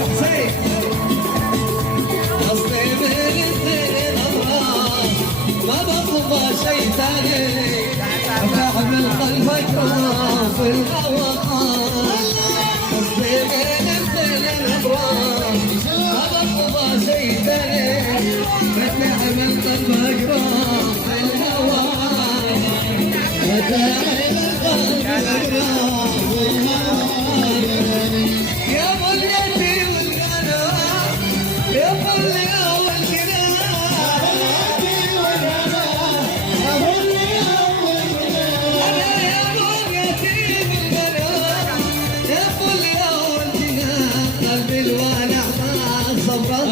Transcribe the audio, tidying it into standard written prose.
حسين قصدي من الدين الله ما بطلب شيء ثاني فاحمل قلبك في الهوى قصدي من الدين الله ما بطلب شيء ثاني فاحمل قلبك في الهوى فاحمل قلبك في الهوى يا بنيتي والغنى يا بنيا والغنى أنا يا بنيتي والغنى يا بنيا والغنى قلبي الوانع ما صبر